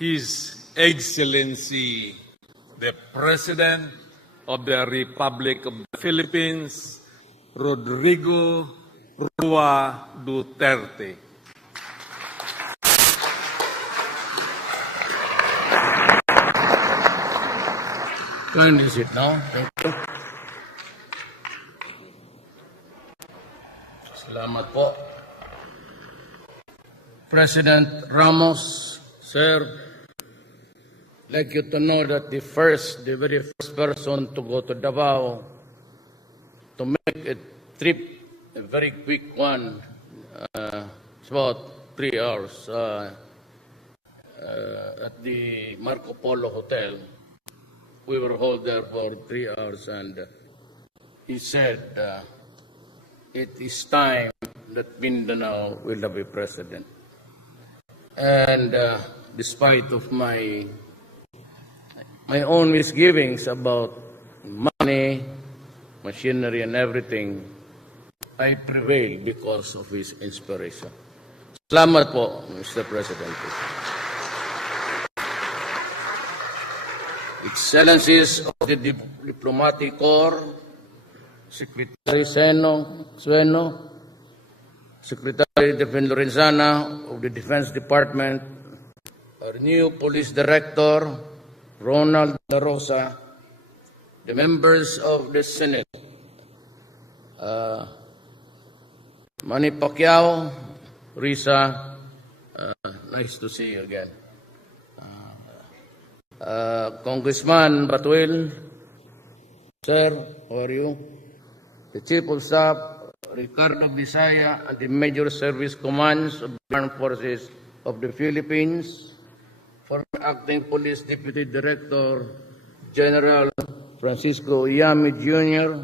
His Excellency, the President of the Republic of the Philippines, Rodrigo Duterte. Kindly sit now. Thank you. Salamat po. President Ramos, sir, I'd like you to know that the very first person to go to Davao to make a trip, a very quick one, it's about 3 hours, at the Marco Polo Hotel. We were all there for 3 hours, and he said, it is time that Mindanao will have a president. And despite of my own misgivings about money, machinery, and everything, I prevailed because of his inspiration. Salamat po, Mr. President. Excellencies of the Diplomatic Corps, Secretary Sueno, Secretary Defense Lorenzana of the Defense Department, our new Police Director, Ronald La Rosa, the members of the Senate, Manny Pacquiao, Risa, nice to see you again. Congressman Batuil, sir, how are you? The Chief of Staff, Ricardo Bisaya, and the Major Service Commands of the Armed Forces of the Philippines, former Acting Police Deputy Director, General Francisco Yami Jr.,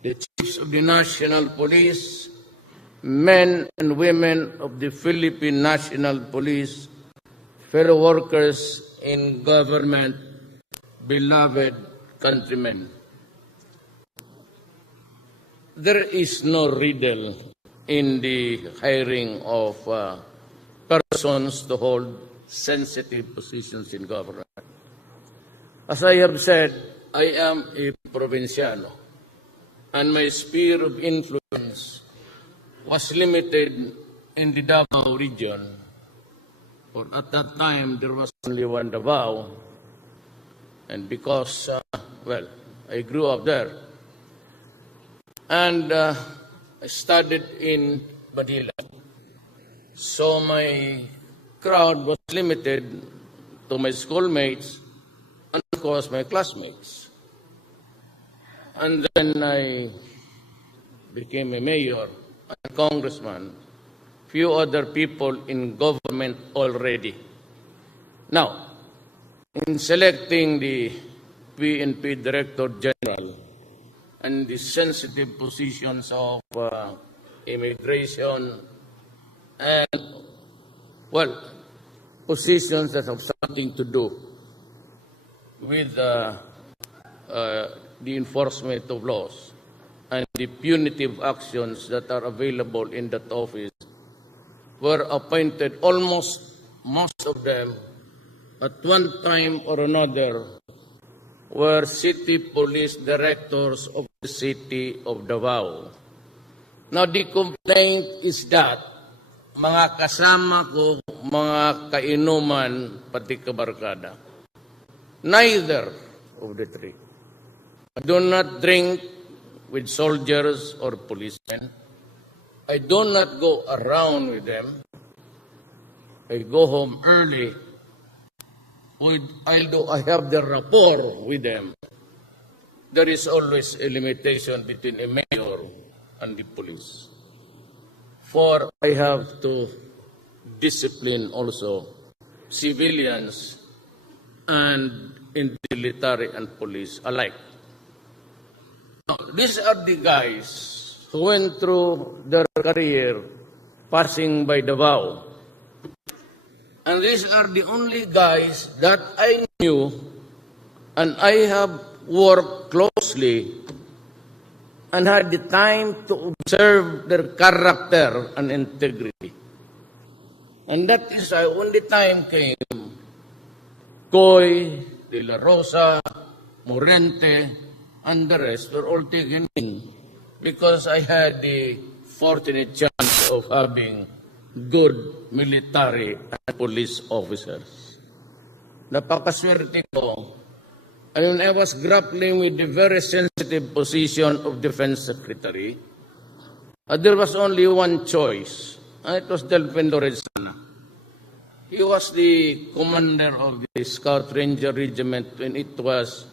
the Chiefs of the National Police, men and women of the Philippine National Police, fellow workers in government, beloved countrymen. There is no riddle in the hiring of persons to hold sensitive positions in government. As I have said, I am a provinciano, and my sphere of influence was limited in the Davao region. Or at that time, there was only one Davao, and because, I grew up there, and I studied in Manila, so my crowd was limited to my schoolmates and, of course, my classmates. And then I became a mayor and congressman, few other people in government already. Now, in selecting the PNP Director General and the sensitive positions of immigration and, positions that have something to do with the enforcement of laws and the punitive actions that are available in that office, were appointed, almost most of them, at one time or another, were city police directors of the city of Davao. Now, the complaint is that mga kasama ko, mga kainuman, pati kabarkada, neither of the three. I do not drink with soldiers or policemen. I do not go around with them. I go home early. Although I have the rapport with them, there is always a limitation between a mayor and the police. For I have to discipline also civilians and in the military and police alike. Now, these are the guys who went through their career passing by Davao. And these are the only guys that I knew and I have worked closely and had the time to observe their character and integrity. And that is why when the time came Coy, De La Rosa, Morente, and the rest were all taken in because I had the fortunate chance of having good military and police officers. Napakaswerte ko. And when I was grappling with the very sensitive position of Defense Secretary, there was only one choice, and it was Delfin Lorenzana. He was the commander of the Scout Ranger Regiment when it was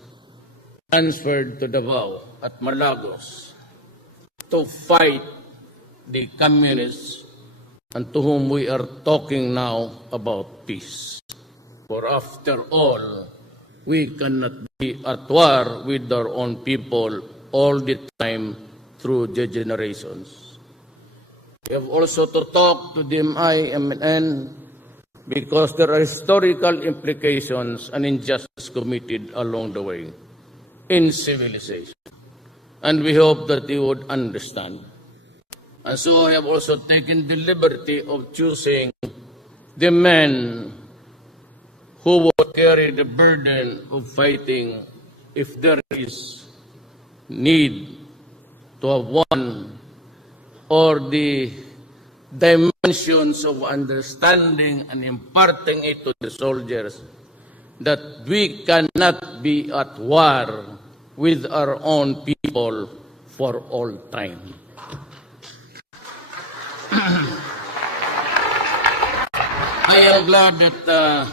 transferred to Davao at Malagos to fight the communists and to whom we are talking now about peace. For after all, we cannot be at war with our own people all the time through the generations. We have also to talk to the MIMN because there are historical implications and injustice committed along the way in civilization. And we hope that you would understand. And so I have also taken the liberty of choosing the men who will carry the burden of fighting if there is need to have one or the dimensions of understanding and imparting it to the soldiers that we cannot be at war with our own people for all time. I am glad that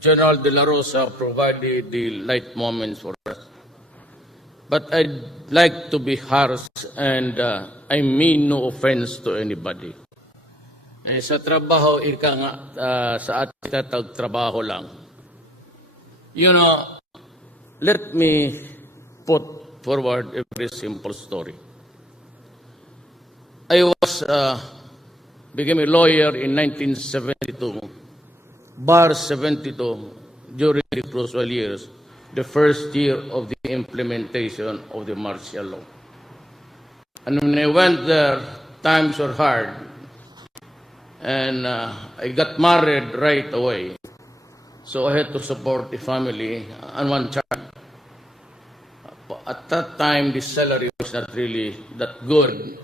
General De La Rosa provided the light moments for us. But I'd like to be harsh and I mean no offense to anybody. Sa trabaho, ika nga, sa ating tatag-trabaho lang. You know, let me put forward a very simple story. I became a lawyer in 1972, bar 72, during the crucial years, the first year of the implementation of the martial law. And when I went there, times were hard. And I got married right away. So I had to support the family and one child. At that time, the salary was not really that good.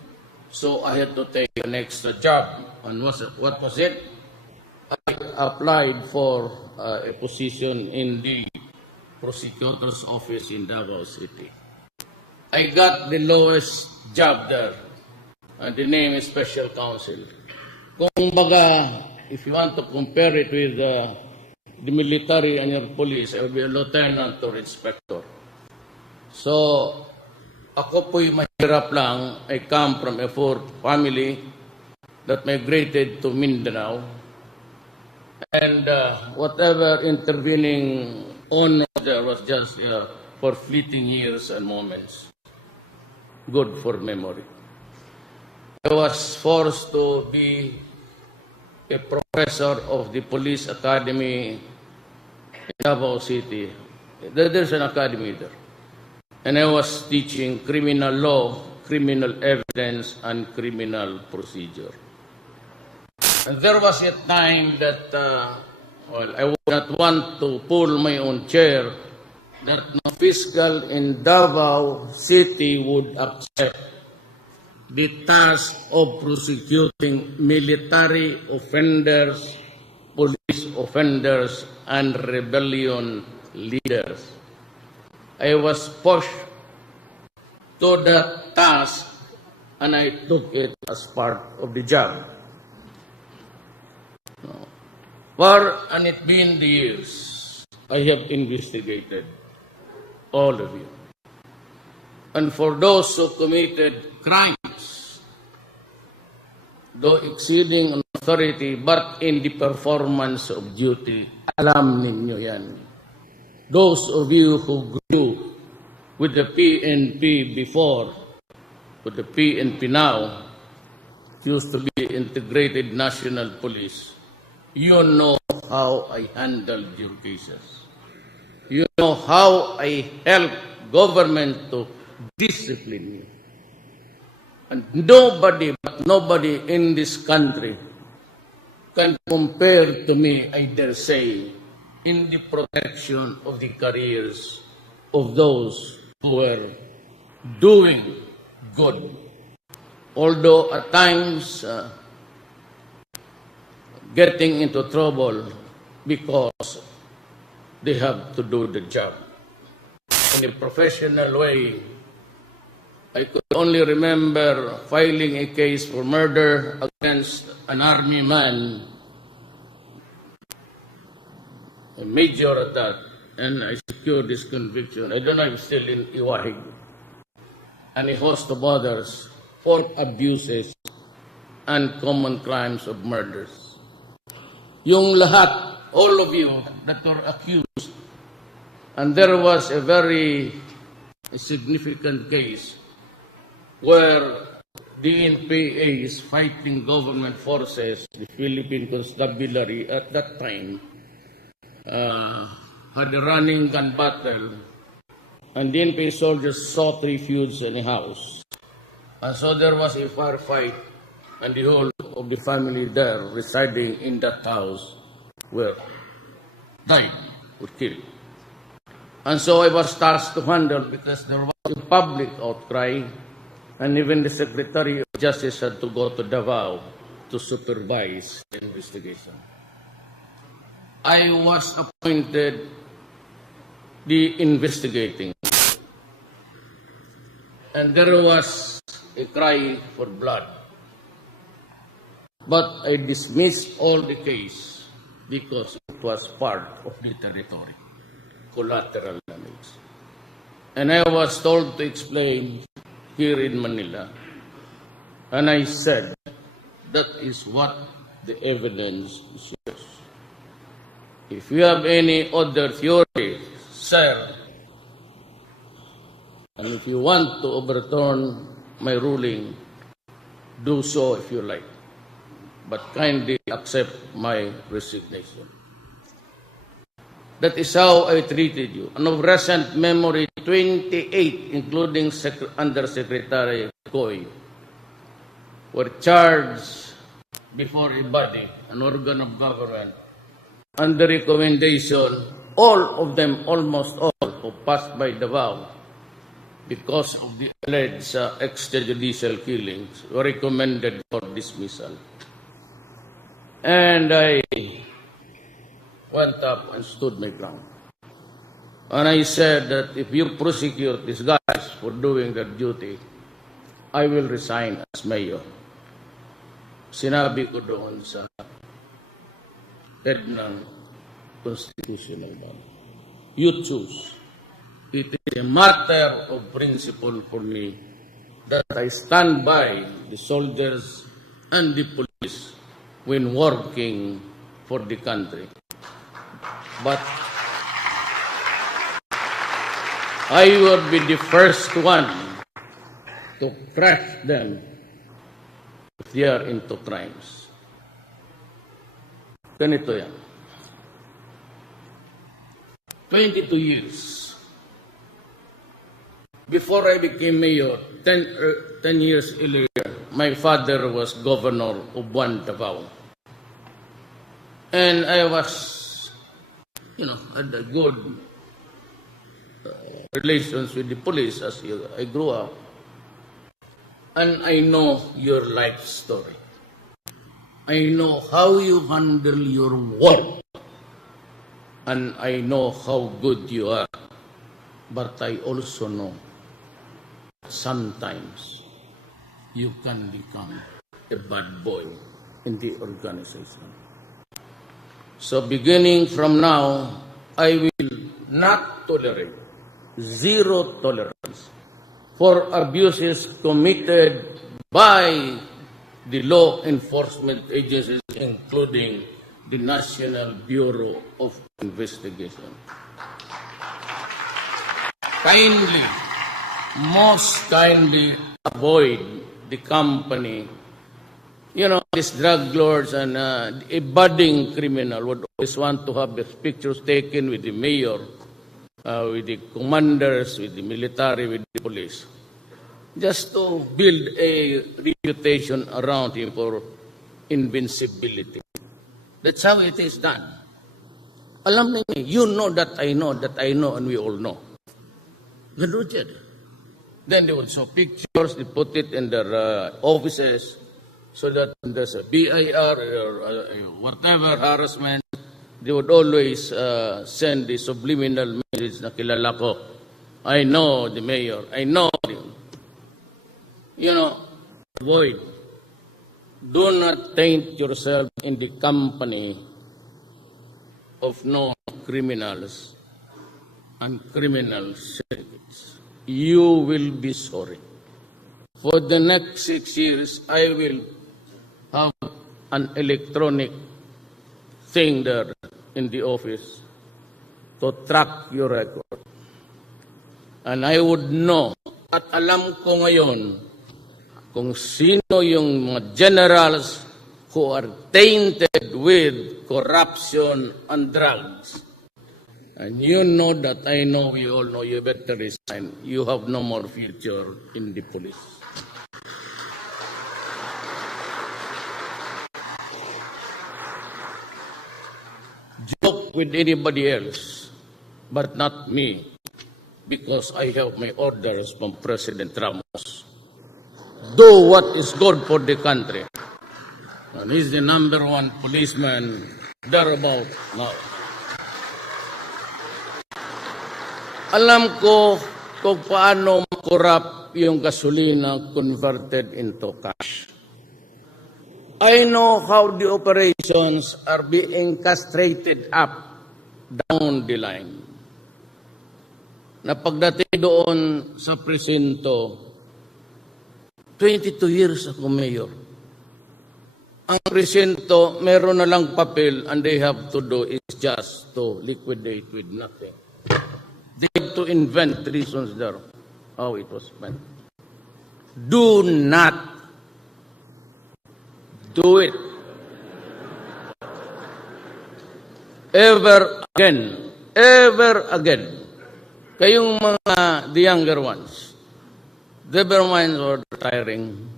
So I had to take an extra job. And what was it? I applied for a position in the prosecutor's office in Davao City. I got the lowest job there, and the name is Special Counsel. Kung baga, if you want to compare it with the military and your police, I will be a lieutenant or inspector. So, ako po'y mahirap lang. I come from a poor family that migrated to Mindanao. And whatever intervening honor there was just for fleeting years and moments. Good for memory. I was forced to be a professor of the police academy in Davao City. There's an academy there. And I was teaching criminal law, criminal evidence, and criminal procedure. And there was a time that, I would not want to pull my own chair, that no fiscal in Davao City would accept the task of prosecuting military offenders, police offenders, and rebellion leaders. I was pushed to that task and I took it as part of the job. For and it been the years, I have investigated all of you. And for those who committed crimes, though exceeding an authority, but in the performance of duty, alam ninyo yan. Those of you who grew with the PNP before, with the PNP now, used to be Integrated National Police, you know how I handled your cases. You know how I helped government to discipline you. And nobody in this country can compare to me, I dare say, in the protection of the careers of those who were doing good. Although at times getting into trouble because they have to do the job. In a professional way, I could only remember filing a case for murder against an army man, a major at that, and I secured this conviction. I don't know if it's still in Iwahig, and a host of others for abuses and common crimes of murders. Yung lahat, all of you that were accused, and there was a very significant case where DNPA is fighting government forces, the Philippine Constabulary at that time, had a running gun battle, and DNPA soldiers sought refuge in a house. And so there was a firefight, and the whole of the family there residing in that house were died or killed. And so I was tasked to handle because there was a public outcry, and even the Secretary of Justice had to go to Davao to supervise the investigation. I was appointed the investigating, and there was a cry for blood. But I dismissed all the case because it was part of the territory, collateral damage. And I was told to explain here in Manila, and I said, that is what the evidence shows. If you have any other theory, sir, and if you want to overturn my ruling, do so if you like, but kindly accept my resignation. That is how I treated you. And of recent memory, 28, including Undersecretary Coy, were charged before a body, an organ of government, under recommendation, all of them, almost all, who passed by Davao because of the alleged extrajudicial killings, were recommended for dismissal. And I went up and stood my ground. And I said that if you prosecute these guys for doing their duty, I will resign as mayor. Sinabi ko doon sa head ng constitutional body. You choose. It is a matter of principle for me that I stand by the soldiers and the police when working for the country. But I would be the first one to crush them if they are into crimes. Ganito yan. 22 years. Before I became mayor, 10 years earlier, my father was governor of Davao. And I was, had a good relations with the police as I grew up. And I know your life story. I know how you handle your work. And I know how good you are. But I also know sometimes you can become a bad boy in the organization. So beginning from now, I will not tolerate, zero tolerance for abuses committed by the law enforcement agencies, including the National Bureau of Investigation. Kindly, most kindly avoid the company. These drug lords and a budding criminal would always want to have his pictures taken with the mayor, with the commanders, with the military, with the police, just to build a reputation around him for invincibility. That's how it is done. Alam ninyo, you know, that I know, and we all know. Ganun yan. Then they would show pictures, they put it in their offices, so that when there's a BIR or whatever harassment, they would always send the subliminal message na kilala ko. I know the mayor. I know him. You know, avoid. Do not taint yourself in the company of known criminals and criminal syndicates. You will be sorry. For the next 6 years, I will have an electronic thing there in the office to track your record. And I would know, at alam ko ngayon, kung sino yung mga generals who are tainted with corruption and drugs. And you know that I know, we all know, you better resign. You have no more future in the police. Joke with anybody else, but not me, because I have my orders from President Ramos. Do what is good for the country. And he's the #1 policeman thereabout now. Alam ko kung paano makurap yung gasolina converted into cash. I know how the operations are being castrated up, down the line. Na pagdating doon sa presinto, 22 years ako mayor. Ang presinto, meron na lang papel, and they have to do is just to liquidate with nothing. They have to invent reasons there, how it was spent. Do not do it ever again. Ever again. Kayong mga, the younger ones, never mind or retiring.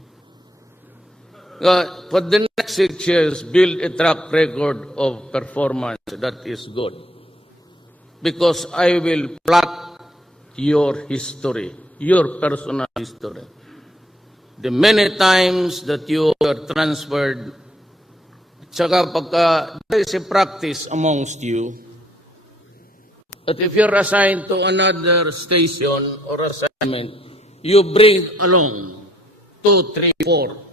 For the next 6 years, build a track record of performance that is good. Because I will plot your history, your personal history. The many times that you were transferred, tsaka pagka there is a practice amongst you, that if you're assigned to another station or assignment, you bring along 2, 3, 4.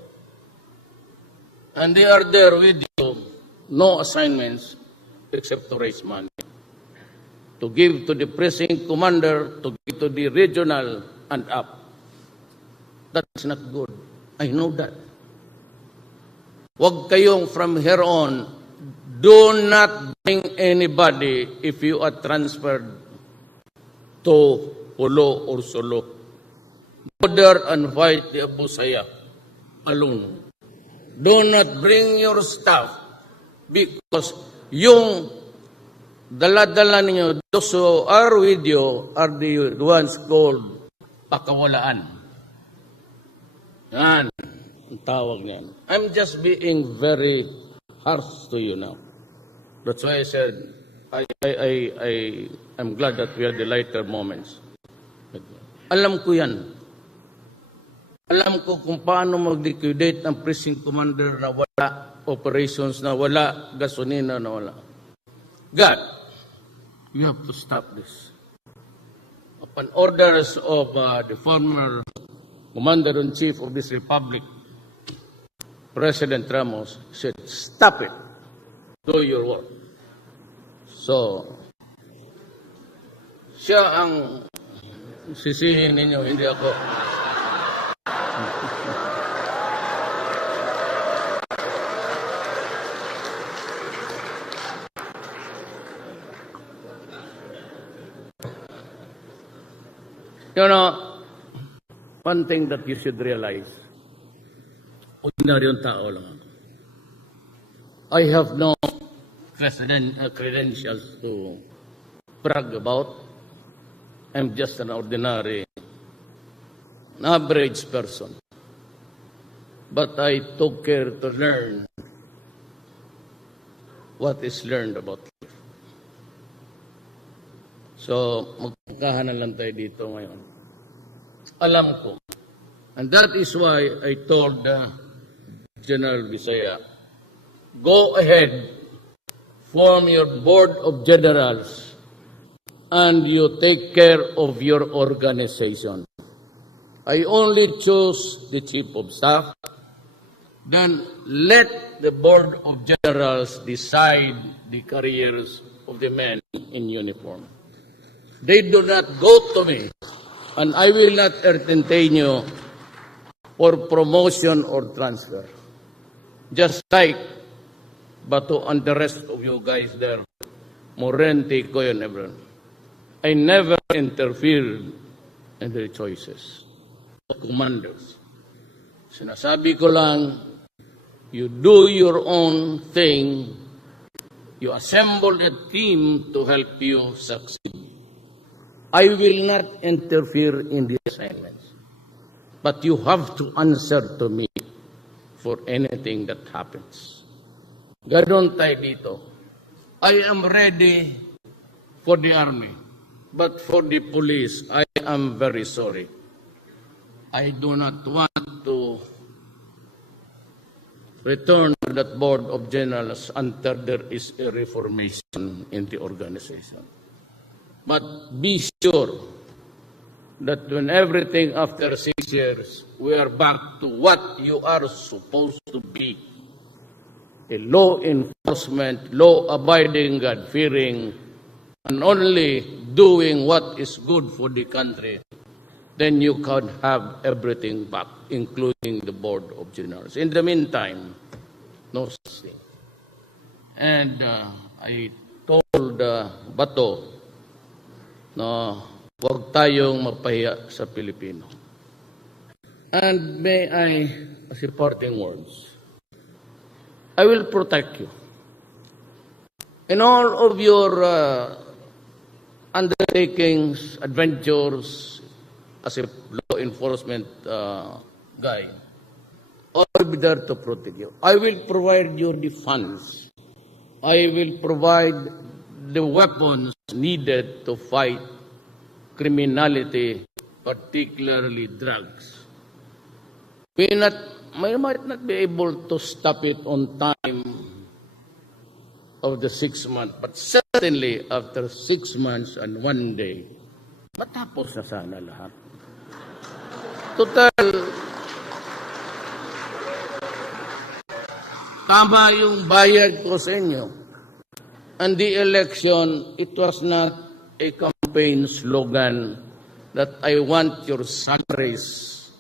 And they are there with you, no assignments except to raise money. To give to the precinct commander, to give to the regional and up. That's not good. I know that. Huwag kayong from here on, do not bring anybody if you are transferred to Pulo or Solo. Go there and fight the Abu Sayyaf alone. Do not bring your staff because yung dala-dala ninyo, those who are with you are the ones called pakawalaan. Yan, ang tawag niyan. I'm just being very harsh to you now. That's why I said, I'm glad that we had the lighter moments. Alam ko yan. Alam ko kung paano mag-liquidate ang precinct commander na wala, operations na wala, gasolina na wala. God, you have to stop this. Upon orders of the former Commander-in-Chief of this Republic, President Ramos said, stop it. Do your work. So, siya ang sisihin ninyo, hindi ako. You know, one thing that you should realize, ordinaryong tao lang ako. I have no credentials to brag about. I'm just an ordinary, an average person. But I took care to learn what is learned about life. So, magpagkahanan lang tayo dito ngayon. Alam ko. And that is why I told General Visaya, go ahead, form your board of generals, and you take care of your organization. I only choose the chief of staff. Then let the board of generals decide the careers of the men in uniform. They do not go to me, and I will not entertain you for promotion or transfer. Just like Bato and the rest of you guys there, Morente, Koy, and everyone. I never interfered in their choices of commanders. Sinasabi ko lang, you do your own thing, you assemble a team to help you succeed. I will not interfere in the assignments, but you have to answer to me for anything that happens. Ganon tayo dito. I am ready for the army, but for the police, I am very sorry. I do not want to return to that board of generals until there is a reformation in the organization. But be sure that when everything after 6 years, we are back to what you are supposed to be. A law enforcement, law-abiding, God-fearing, and only doing what is good for the country, then you can have everything back, including the board of generals. In the meantime, no such thing. And I told Bato na huwag tayong mapahiya sa Pilipino. And may I, as a parting words, I will protect you. In all of your undertakings, adventures, as a law enforcement guy, I will be there to protect you. I will provide you the funds. I will provide the weapons needed to fight criminality, particularly drugs. We might not be able to stop it on time of the 6 months, but certainly after 6 months and 1 day, matapos na sana lahat. Total, tama yung bayad ko sa inyo. And the election, it was not a campaign slogan that I want your salaries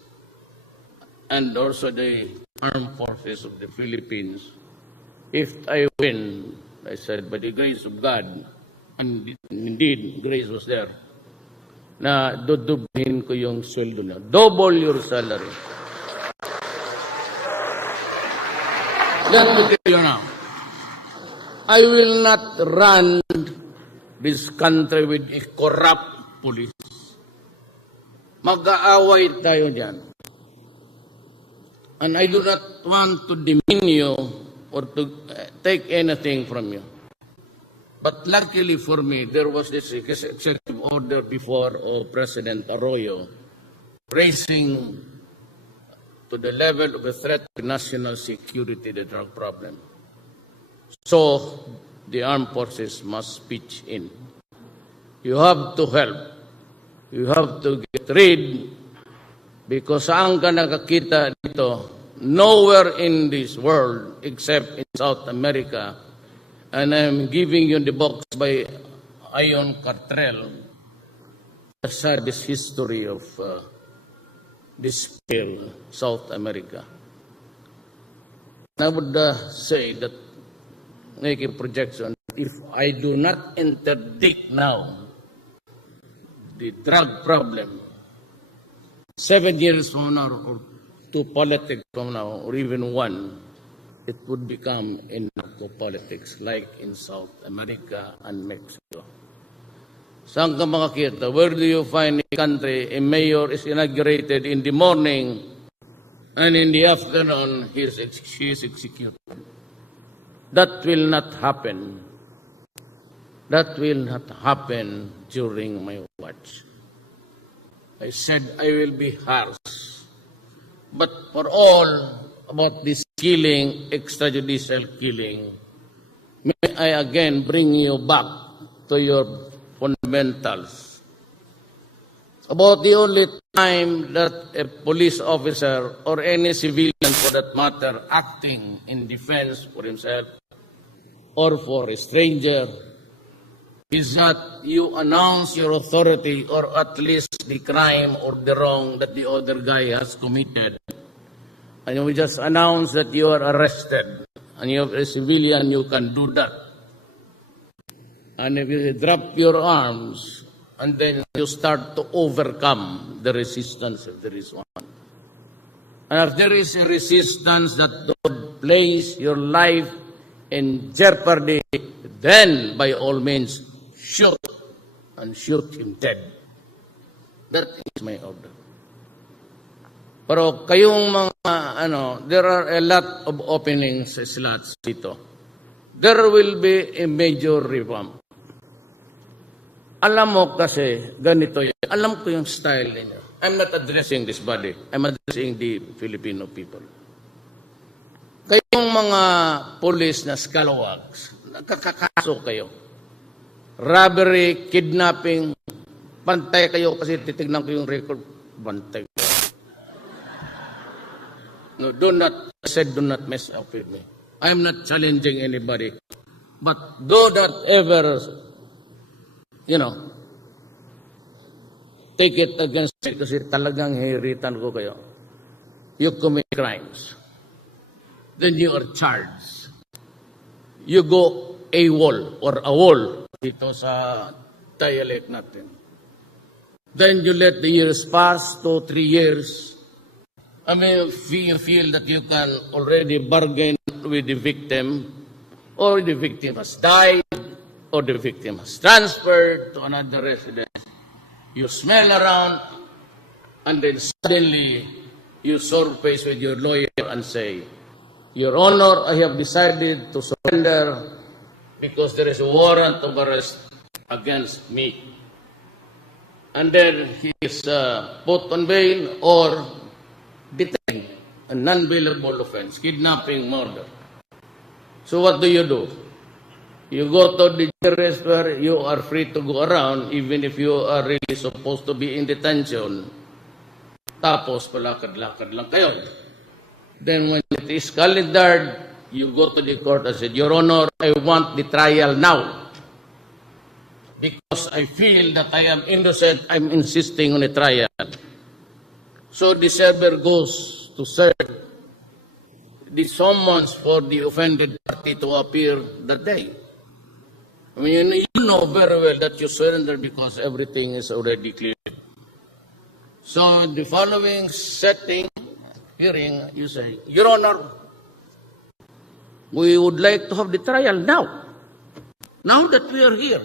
and also the armed forces of the Philippines. If I win, I said, by the grace of God, and indeed, grace was there, na dudubhin ko yung sweldo na. Double your salary. Let me tell you now, I will not run this country with a corrupt police. Mag-aaway tayo dyan. And I do not want to demean you or to take anything from you. But luckily for me, there was this executive order before of President Arroyo raising to the level of a threat to national security the drug problem. So, the armed forces must pitch in. You have to help. You have to get rid, because saan ka nakakita dito? Nowhere in this world except in South America. And I'm giving you the box by Ion Cartrell, the saddest history of this pale South America. I would say that, make a projection, if I do not interdict now the drug problem, 7 years from now, or 2 politics from now, or even 1, it would become a narco-politics like in South America and Mexico. Saan ka makakita? Where do you find a country, a mayor is inaugurated in the morning, and in the afternoon, she is executed? That will not happen That will not happen during my watch. I said I will be harsh. But for all about this killing, extrajudicial killing, may I again bring you back to your fundamentals. About the only time that a police officer or any civilian for that matter acting in defense for himself or for a stranger is that you announce your authority or at least the crime or the wrong that the other guy has committed. And you just announce that you are arrested. And you're a civilian, you can do that. And if you drop your arms, and then you start to overcome the resistance if there is one. And if there is a resistance that would place your life in jeopardy, then by all means, shoot and shoot him dead. That is my order. Pero kayong mga, there are a lot of openings slots dito. There will be a major revamp. Alam mo kasi, ganito yan. Alam ko yung style ninyo. I'm not addressing this body. I'm addressing the Filipino people. Kayong mga police na scalawags, nagkakakaso kayo. Robbery, kidnapping, bantay kayo kasi titignan ko yung record. Bantay kayo. No, do not mess up with me. I'm not challenging anybody. But do not ever, take it against me kasi talagang hiritan ko kayo. You commit crimes. Then you are charged. You go AWOL or AWOL dito sa dialect natin. Then you let the years pass, 2, 3 years. I mean, you feel that you can already bargain with the victim, or the victim has died, or the victim has transferred to another residence. You smell around, and then suddenly you surface with your lawyer and say, Your Honor, I have decided to surrender because there is a warrant of arrest against me. And then he is put on bail or detained, a non-bailable offense, kidnapping, murder. So what do? You go to the arrest where you are free to go around even if you are really supposed to be in detention. Tapos palakad-lakad lang kayo. Then when it is calendared, you go to the court and say, Your Honor, I want the trial now. Because I feel that I am innocent, I'm insisting on a trial. So the server goes to serve the summons for the offended party to appear that day. I mean, you know very well that you surrender because everything is already clear. So the following hearing, you say, Your Honor, we would like to have the trial now. Now that we are here.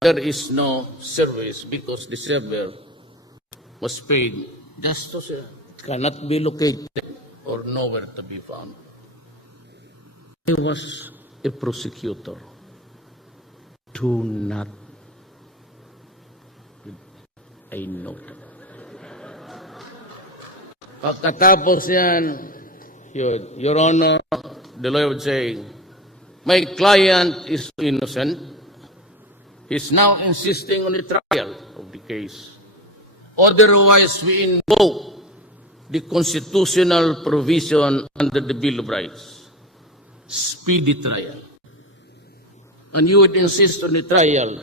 There is no service because the server was paid just to say, cannot be located or nowhere to be found. I was a prosecutor. Do not. I know that. Pagkatapos yan, Your Honor, the lawyer would say, my client is innocent. He's now insisting on the trial of the case. Otherwise, we invoke the constitutional provision under the Bill of Rights, speedy trial. And you would insist on the trial,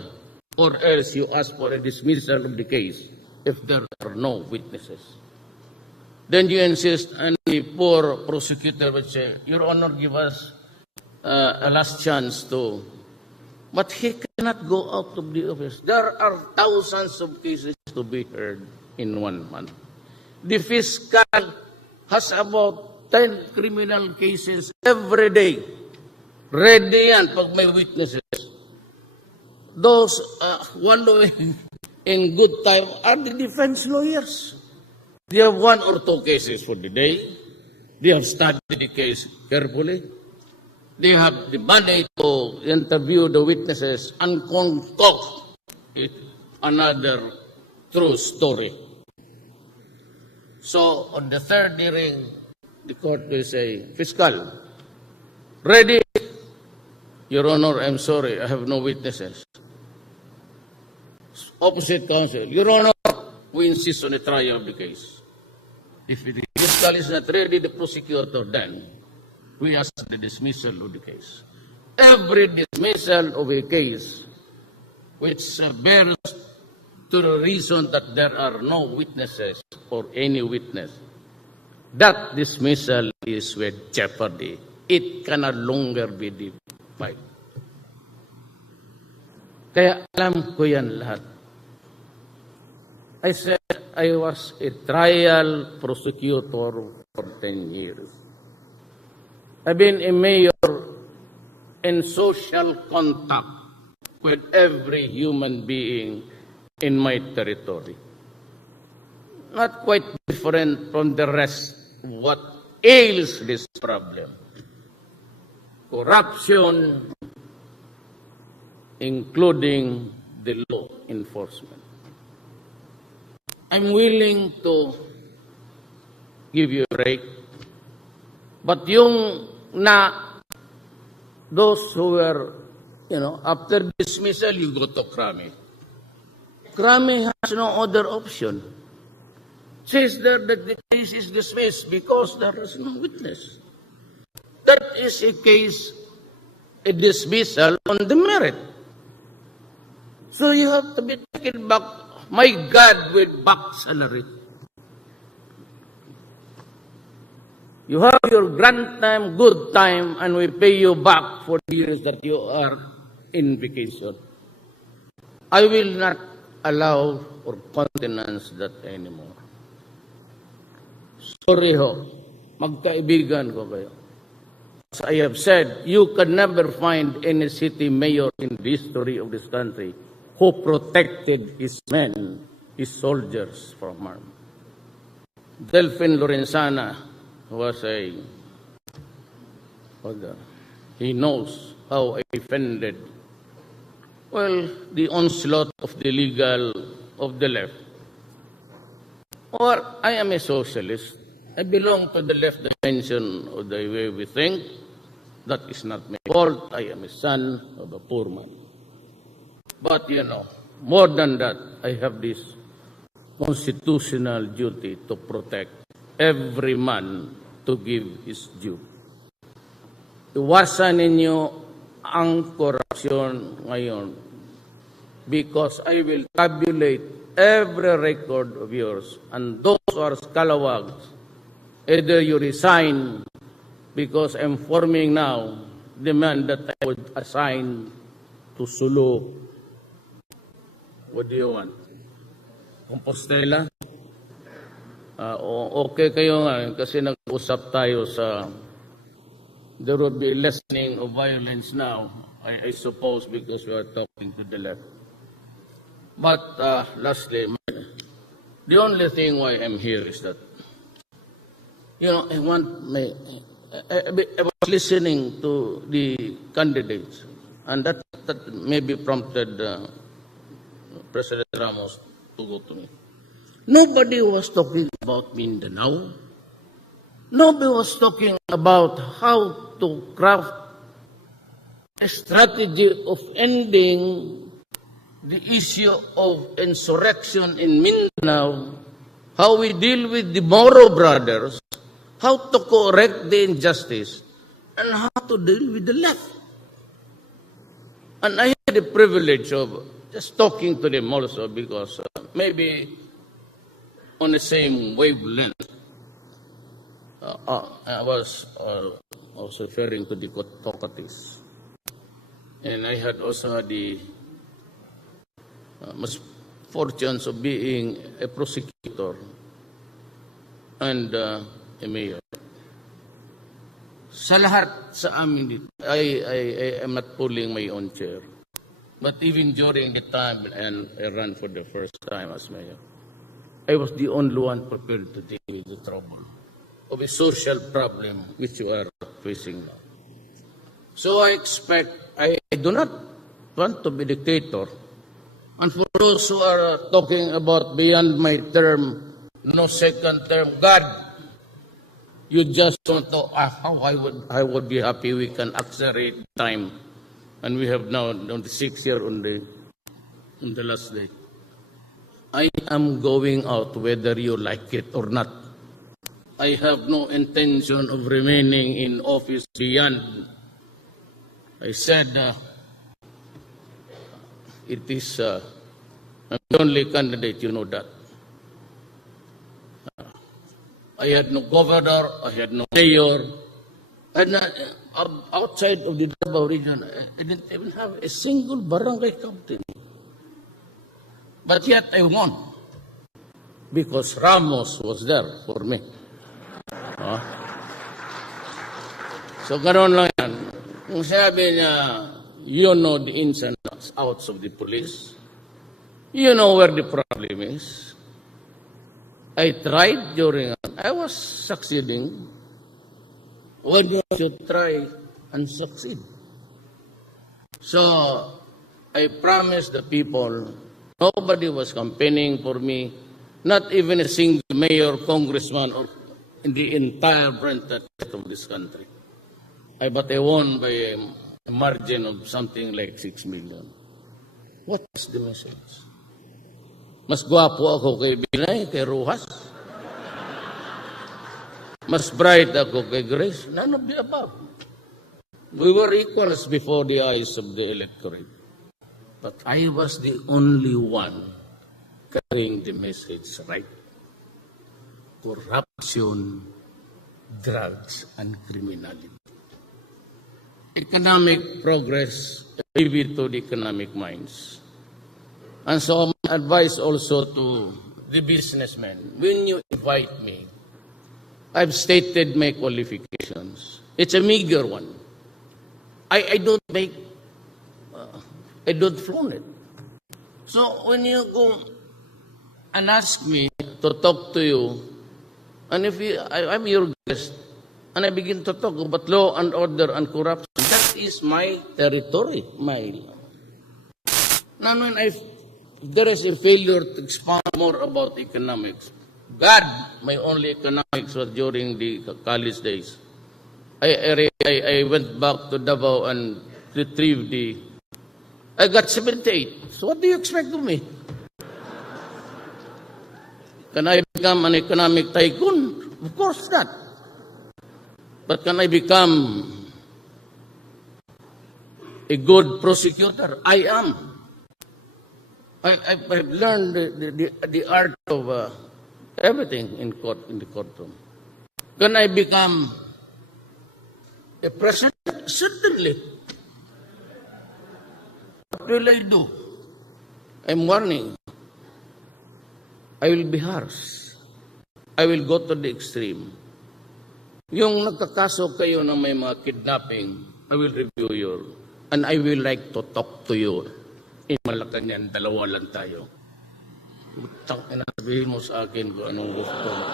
or else you ask for a dismissal of the case if there are no witnesses. Then you insist, and the poor prosecutor would say, Your Honor, give us a last chance to... But he cannot go out of the office. There are thousands of cases to be heard in 1 month. The fiscal has about 10 criminal cases every day. Ready yan pag may witnesses. Those wallowing in good time are the defense lawyers. They have 1 or 2 cases for the day. They have studied the case carefully. they have the money to interview the witnesses and concoct another true story. So, on the third hearing, the court will say, Fiscal, ready? Your Honor, I'm sorry, I have no witnesses. Opposite counsel, Your Honor, we insist on a trial of the case. If the fiscal is not ready, the prosecutor, then we ask the dismissal of the case. Every dismissal of a case which bears to the reason that there are no witnesses or any witness, that dismissal is with jeopardy. It can no longer be defied. Kaya alam ko yan lahat. I said I was a trial prosecutor for 10 years. I've been a mayor in social contact with every human being in my territory. Not quite different from the rest of what ails this problem. Corruption, including the law enforcement. I'm willing to give you a break, but those who were, after dismissal, you go to Crame. Crame has no other option. Says there that the case is dismissed because there is no witness. That is a dismissal on the merit. So you have to be taken back, my God, with back salary. You have your grand time, good time, and we pay you back for the years that you are in vacation. I will not allow or countenance that anymore. Sorry ho, magkaibigan ko kayo. As I have said, you can never find any city mayor in the history of this country who protected his men, his soldiers from harm. Delphine Lorenzana was he knows how I defended, the onslaught of the legal of the left. Or I am a socialist. I belong to the left dimension of the way we think. That is not my fault. I am a son of a poor man. But, more than that, I have this constitutional duty to protect every man to give his due. Iwasan ninyo ang korupsyon ngayon because I will tabulate every record of yours, and those who are scalawags, either you resign because I'm forming now the man that I would assign to Sulu. What do you want? Compostela? Okay kayo nga kasi nag-usap tayo sa there would be lessening of violence now, I suppose, because we are talking to the left. But lastly, the only thing why I'm here is that, I was listening to the candidates, and that maybe prompted President Ramos to go to me. Nobody was talking about Mindanao. Nobody was talking about how to craft a strategy of ending the issue of insurrection in Mindanao, how we deal with the Moro brothers, how to correct the injustice, and how to deal with the left. And I had the privilege of just talking to them also because maybe on the same wavelength. I was referring to the Tocantins. And I had also the misfortunes of being a prosecutor and a mayor. Sa lahat sa amin dito, I am not pulling my own chair. But even during the time and I ran for the first time as mayor, I was the only one prepared to deal with the trouble of a social problem which you are facing now. So I do not want to be dictator. And for those who are talking about beyond my term, no second term, God, you just don't know how I would be happy we can accelerate time. And we have now on the 6th year on the last day. I am going out whether you like it or not. I have no intention of remaining in office beyond. I said it is I'm the only candidate, you know that. I had no governor, I had no mayor, and outside of the Davao region, I didn't even have a single barangay captain. But yet I won because Ramos was there for me. So ganoon lang yan. Kung sabi niya, you know the ins and outs of the police, you know where the problem is. I tried I was succeeding. When you should try and succeed. So, I promised the people, nobody was campaigning for me, not even a single mayor, congressman, or in the entire breadth of this country. But I won by a margin of something like 6 million. What is the message? Mas gwapo ako kay Binay, kay Rojas. Mas bright ako kay Grace. None of the above. We were equals before the eyes of the electorate. But I was the only one carrying the message right. Corruption, drugs, and criminality. Economic progress, vivid to the economic minds. And so my advice also to the businessmen, when you invite me, I've stated my qualifications. It's a meager one. I don't flaunt it. So when you go and ask me to talk to you, and if I'm your guest, and I begin to talk about law and order and corruption, that is my territory, Now, when there is a failure to expound more about economics, God, my only economics was during the college days. I went back to Davao and retrieved I got 78. So what do you expect of me? Can I become an economic tycoon? Of course not. But can I become a good prosecutor? I am. I've learned the art of everything in the courtroom. Can I become a president? Certainly. What will I do? I'm warning. I will be harsh. I will go to the extreme. Yung nagkakaso kayo na may mga kidnapping, I will review you. And I will like to talk to you. Malacanang, dalawa lang tayo. Utang na sabihin mo sa akin kung anong gusto mo.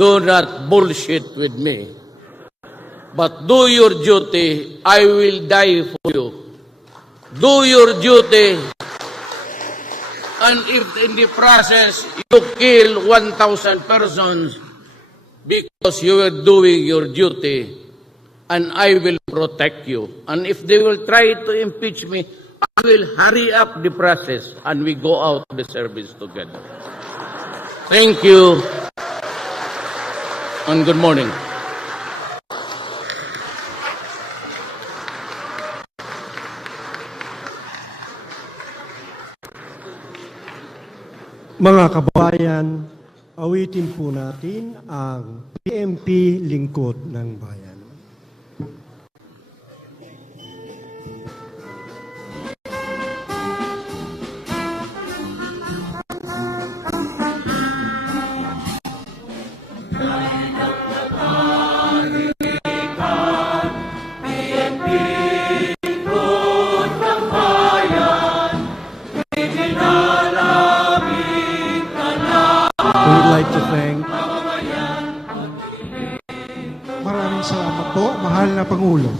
Do not bullshit with me. But do your duty, I will die for you. Do your duty, and if in the process you kill 1,000 persons, because you are doing your duty, and I will protect you. And if they will try to impeach me, I will hurry up the process, and we go out of the service together. Thank you, and good morning. Mga kabayan, awitin po natin ang PNP Lingkod ng Bayan. Pinalabing ka na strength. Maraming salamat po, mahal na Pangulo.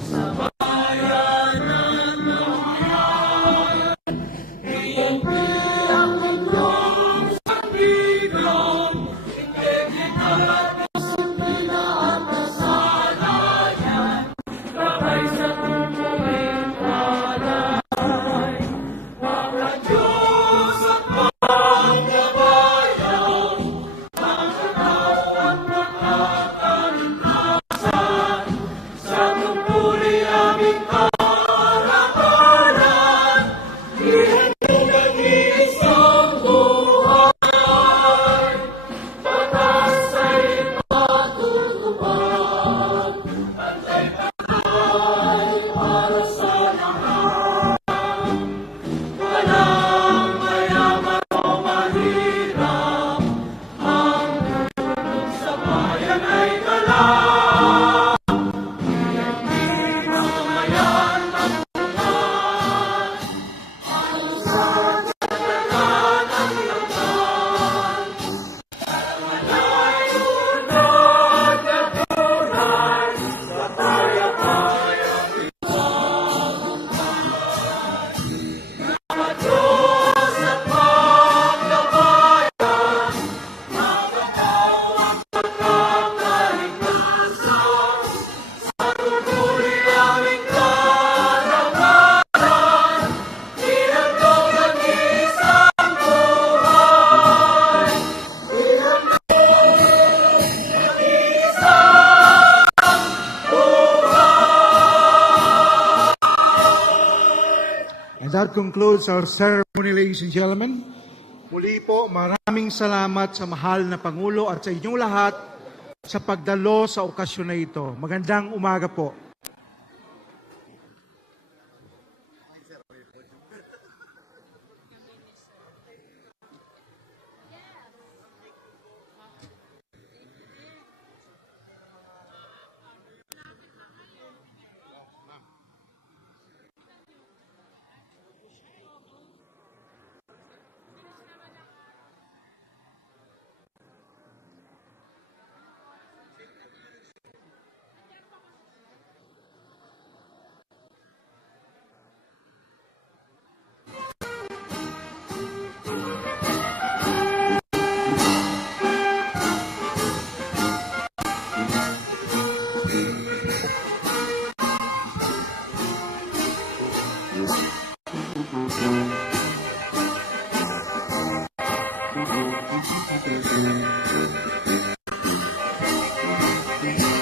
And that concludes our ceremony, ladies and gentlemen. Muli po, maraming salamat sa mahal na Pangulo at sa inyong lahat sa pagdalo sa okasyon na ito. Magandang umaga po.